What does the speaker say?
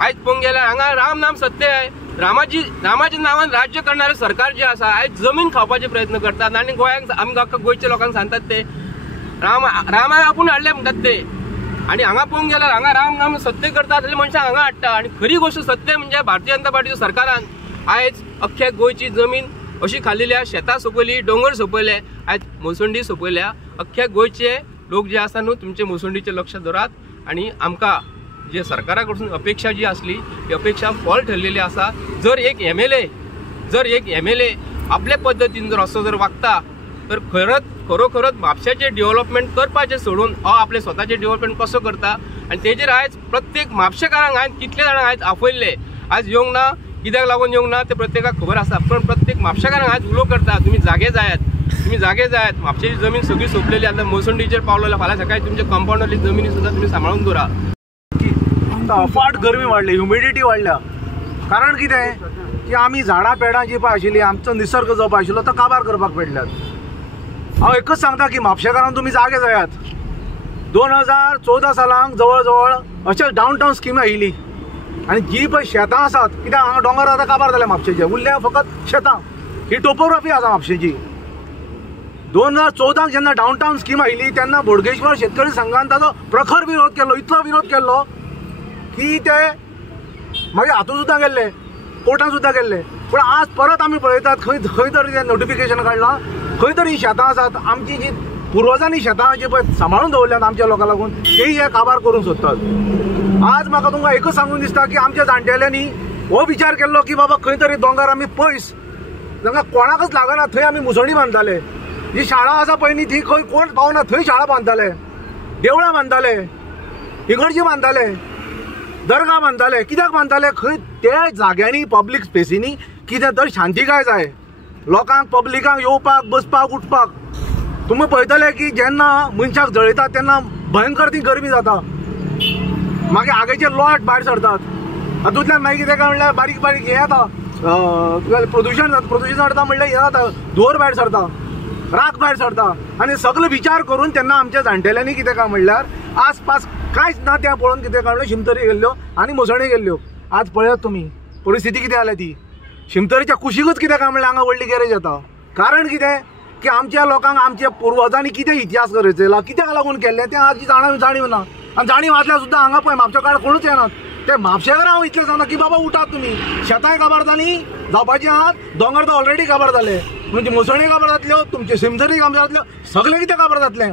आयज पळोवंक गेल्यार हांगा राम नाम सत्य आहे. रामाच्या नांवान राज्य करणारे सरकार जे आसा आयज जमीन खावपाचे प्रयत्न करतात आनी गोंयांक आमकां गोंयच्या लोकांक सांगतात ते रामाय आपूण हाडले म्हणटात ते. आणि हांगा पळोवंक गेल्यार हांगा राम नाम सत्य करतात जाल्यार मनशांक हांगा हाडटा. आणि खरी गोष्ट सत्य म्हणजे भारतीय जनता पार्टीच्या सरकारान आयज अख्ख्या गोंयची जमीन अशी खाल्लेल्या, शेतां सोंपयली, डोंगर सोंपयले, आयज मोसंडी सोंपयल्या. अख्ख्या गोंयचे लोक जे आसा न्हू तुमचे मोसंडीचे लक्ष दवरात. आणि आमकां जे सरकारा कडसून अपेक्षा जी असली ती अपेक्षा फॉल ठरलेली आसा. जर एक एमएलए आपल्या पद्धतीन जर असो जर वागता तर खरोखरच म्हापश्याचे डेव्हलपमेंट करपाचे सोडून हो आपले स्वताचे डेव्हलपमेंट कसो करता. आणि तेजेर आयज प्रत्येक म्हापशेकारांक आयज कितले जाणांक आयज आफयल्ले, आयज येवंक ना, कित्याक लागून येवंक ना ते प्रत्येकाक खबर आसा. पण प्रत्येक म्हापशेकारांक आयज उलो करता तुम्ही जागे जायात. म्हापशेची जमीन सगळी सोंपलेली आतां मोसंडीचेर पावलेल्या, फाल्यां सकाळी तुमच्या कंपाऊंडावरली जमिनी सुद्धा तुम्ही सांबाळून दवरा. अफाट गरमी वाडली, ह्युमिडिटी वाडल्या. कारण कितें की आमी झाडां पेडां जी पळय आशिल्ली, आमचो निसर्ग जो पळय आशिल्लो तो काबार करपाक पेटल्यात. हांव एकच सांगता की म्हापशेकारांक तुमी जागे जायात. 2014 सालांक जवळ जवळ अशें डावन टावन स्कीम आयिल्ली. आनी जी पळय शेतां आसात, कित्याक हांगा दोंगर आतां काबार जाले म्हापशेचे, उरल्या फकत शेतां. ही टोपोग्राफी आसा म्हापशेची. 2014 जेन्ना डावन टावन स्कीम आयिल्ली तेन्ना बोडगेश्वर शेतकरी संघान ताजो प्रखर विरोध केल्लो. इतलो विरोध केल्लो की ते मागीर हातूंत सुद्दां गेल्ले, कोर्टान सुद्दां गेल्ले. पूण आज परत आमी पळयतात खंय तरी तें नोटिफिकेशन काडलां. खंय तरी शेतां आसात आमची जी पुर्वजांनी शेतां जी पळय सांबाळून दवरल्यात आमच्या लोकांक लागून तेही हे काबार करून सोदतात. आज म्हाका तुमकां एकच सांगून दिसता की आमच्या जाणटेल्यांनी हो विचार केल्लो की बाबा खंय तरी दोंगर आमी पयस जांकां कोणाकच लागना थंय आमी मुसळी बांदताले. जी शाळा आसा पळय न्ही ती खंय कोण पावना थंय शाळा बांदताले, देवळां बांदताले, इगर्जी बांदताले, दर्गा बांदताले. कित्याक बांदताले? खंय त्या जाग्यांनी पब्लीक स्पेसीनी कितें तर शांतीकाय जाय, लोकांक पब्लिकांक येवपाक बसपाक उठपाक. तुमी पळयतले की जेन्ना मनशाक जळयतात तेन्ना भयंकर ती गरमी जाता, मागीर आगेचे लॉट भायर सरतात. हातूंतल्यान मागीर कितें काय म्हणल्यार बारीक बारीक हे येता, प्रदूशण जाता म्हणल्यार हे जाता, धुंवर भायर सरता, राख भायर सरता. आनी सगळे विचार करून तेन्ना आमच्या जाणटेल्यांनी कितें काय म्हणल्यार आसपास कांयच ना तें पळोवन कितें काय म्हणल्यार शिमतरी गेल्ल्यो आनी मोसणी गेल्ल्यो. आज पळयात तुमी परिस्थिती कितें जाल्या ती. शिमतरीच्या कुशीकूच कितें काय म्हणल्यार हांगा व्हडली गॅरेज येता. कारण कितें की आमच्या लोकांक आमच्या पुर्वजांनी कितें इतिहास रचयला, कित्याक लागून केल्लें तें आज जाणीव ना. आनी जाणीव आसल्यार सुद्दां हांगा पळय म्हापशा काळ कोणूच येनात. ते म्हापशेकार हांव इतलें सांगता की बाबा उठात तुमी. शेतांय काबार जालीं जावपाचीं आहात, दोंगर तर ऑलरेडी काबार जाले, म्हणजे मोसणी काबार जातल्यो, तुमचे शिमतरी काबार जातल्यो, सगळें कितें काबार जातलें.